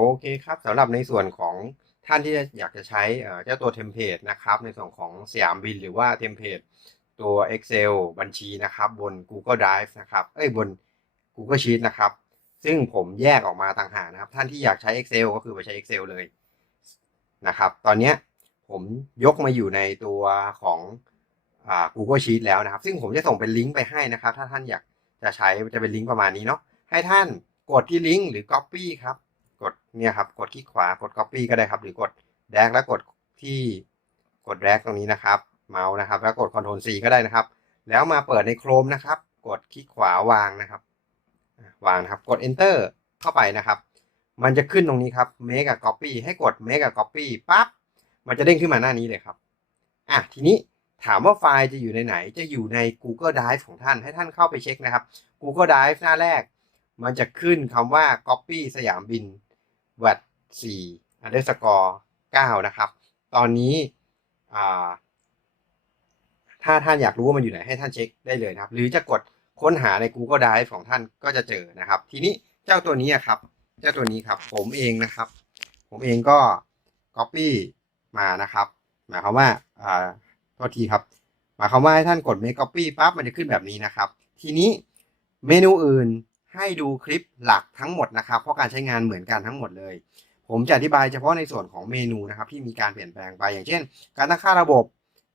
โอเคครับสำหรับในส่วนของท่านที่อยากจะใช้เจ้าตัวเทมเพลตนะครับในส่วนของสยามบินหรือว่าเทมเพลตตัว Excel บัญชีนะครับบน Google Drive นะครับเอ้ยบน Google Sheet นะครับ ซึ่งผมแยกออกมาต่างหากนะครับ ท่านที่อยากใช้ Excel ก็คือไปใช้ Excel เลยนะครับ ตอนนี้ผมยกมาอยู่ในตัวของอ Google Sheet แล้วนะครับ ซึ่งผมจะส่งเป็นลิงก์ไปให้นะครับ ถ้าท่านอยากจะใช้จะเป็นลิงก์ประมาณนี้เนาะให้ท่านกดที่ลิงก์หรือ Copy ครับ กดเนี่ยครับกดคลิกขวากด Copy ก็ได้ครับ หรือกด drag แล้วกดที่กด drag ตรงนี้นะครับเมาส์นะครับ แล้วกด Ctrl C ก็ได้นะครับ แล้วมาเปิดใน Chrome นะครับ กดคลิกขวาวางนะครับ วางนะครับกด Enter เข้าไปนะครับ มันจะขึ้นตรงนี้ครับ Make a Copy ให้กด Make a Copy ปั๊บมันจะเด้งขึ้นมาหน้านี้เลยครับอะทีนี้ถามว่าไฟล์จะอยู่ในไหน จะอยู่ใน Google Drive ของท่าน ให้ท่านเข้าไปเช็คนะครับ Google Drive หน้าแรก มันจะขึ้นคำว่า Copy สยามบิน วัด4 underscore 9นะครับ ตอนนี้ถ้าท่านอยากรู้ว่ามันอยู่ไหนให้ท่านเช็คได้เลยนะครับ หรือจะกดค้นหาใน Google Drive ของท่านก็จะเจอนะครับ ทีนี้เจ้าตัวนี้ครับ เจ้าตัวนี้ครับ ผมเองนะครับ ผมเองก็ Copy มานะครับ หมายความว่าอ่าโทษทีครับ หมายความว่าให้ท่านกด Make Copy ปั๊บมันจะขึ้นแบบนี้นะครับ ทีนี้เมนูอื่น ให้ดูคลิปหลักทั้งหมดนะครับเพราะการใช้งานเหมือนกันทั้งหมดเลย ผมจะอธิบายเฉพาะในส่วนของเมนูนะครับที่มีการเปลี่ยนแปลงไปอย่างเช่น การตั้งค่าระบบ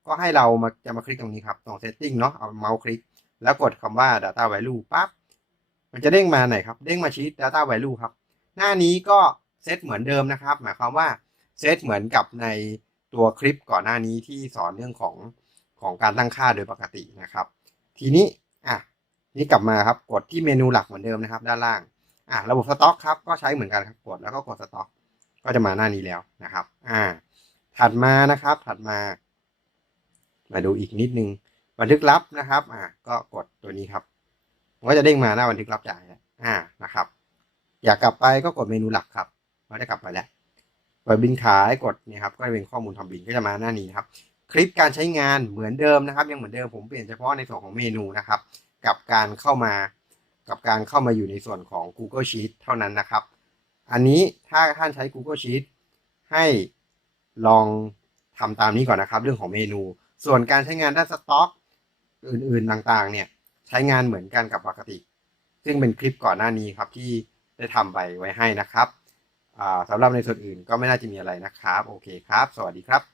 ก็ให้เรามาจะมาคลิกตรงนี้ครับตรง setting เนาะเอาเมาส์คลิก แล้วกดคำว่า data value ปั๊บมันจะเด้งมาไหนครับเด้งมาชีต data value ครับ หน้านี้ก็เซตเหมือนเดิมนะครับ หมายความว่าเซตเหมือนกับในตัวคลิปก่อนหน้านี้ที่สอนเรื่องของของการตั้งค่าโดยปกตินะครับ ทีนี้อะ นี่กลับมาครับกดที่เมนูหลักเหมือนเดิมนะครับ ด้านล่างอะระบบสต็อกครับก็ใช้เหมือนกันครับกดแล้วก็กดสต็อก ก็จะมาหน้านี้แล้วนะครับอ่าถัดมานะครับถัดมา มาดูอีกนิดนึงบันทึกลับนะครับอ่าก็กดตัวนี้ครับก็จะเด้งมาหน้าบันทึกลับจ่ายแล้วอ่านะครับ อยากกลับไปก็กดเมนูหลักครับมันจะกลับไปแล้วเปิดบินขายกดนี่ครับก็จะเป็นข้อมูลทำบินก็จะมาหน้านี้ครับ คลิปการใช้งานเหมือนเดิมนะครับ ยังเหมือนเดิมผมเปลี่ยนเฉพาะในส่วนของเมนูนะครับ กับการเข้ามากับการเข้ามาอยู่ในส่วนของ Google Sheet เท่านั้นนะครับ อันนี้ถ้าท่านใช้ Google Sheet ให้ลองทำตามนี้ก่อนนะครับ เรื่องของเมนู ส่วนการใช้งานด้านสต็อก อื่นๆต่างๆ เนี่ยใช้งานเหมือนกันกับปกติ ซึ่งเป็นคลิปก่อนหน้านี้ครับที่ได้ทำไปไว้ให้นะครับอ่าสำหรับในส่วนอื่นก็ไม่น่าจะมีอะไรนะครับ โอเคครับ สวัสดีครับ